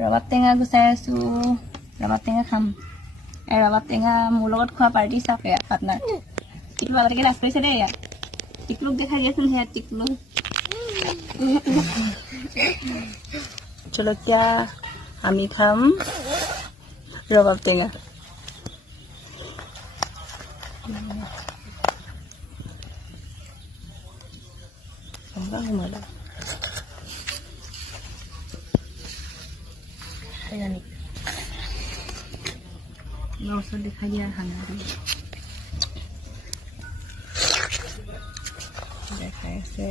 ৰবাব টেঙা গুচাই আছো। ৰবাব টেঙা খাম। ৰবাব টেঙা মোৰ লগত খোৱা পাৰ্টি চাওক এয়া পাৰ্টনাৰ। টিকলু আগতে লাজ কৰিছে দেই ইয়াত। টিকলুক দেখাই দিয়াচোন সেয়া টিকলু। জলকীয়া আমি খাম ৰবাব টেঙা। ওচৰত দেখাই দিয়া দেখাই আছে।